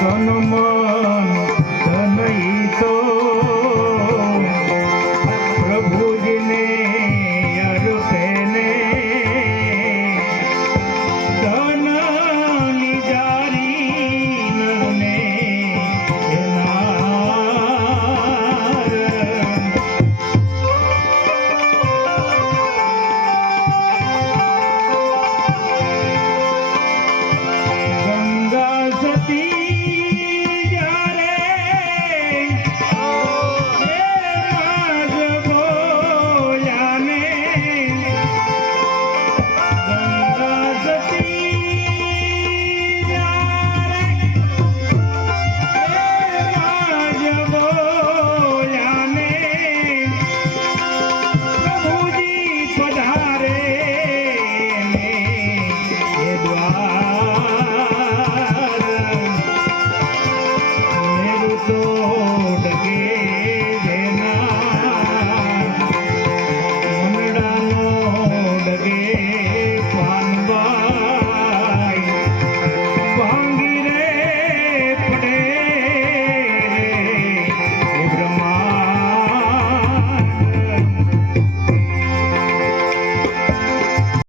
No more.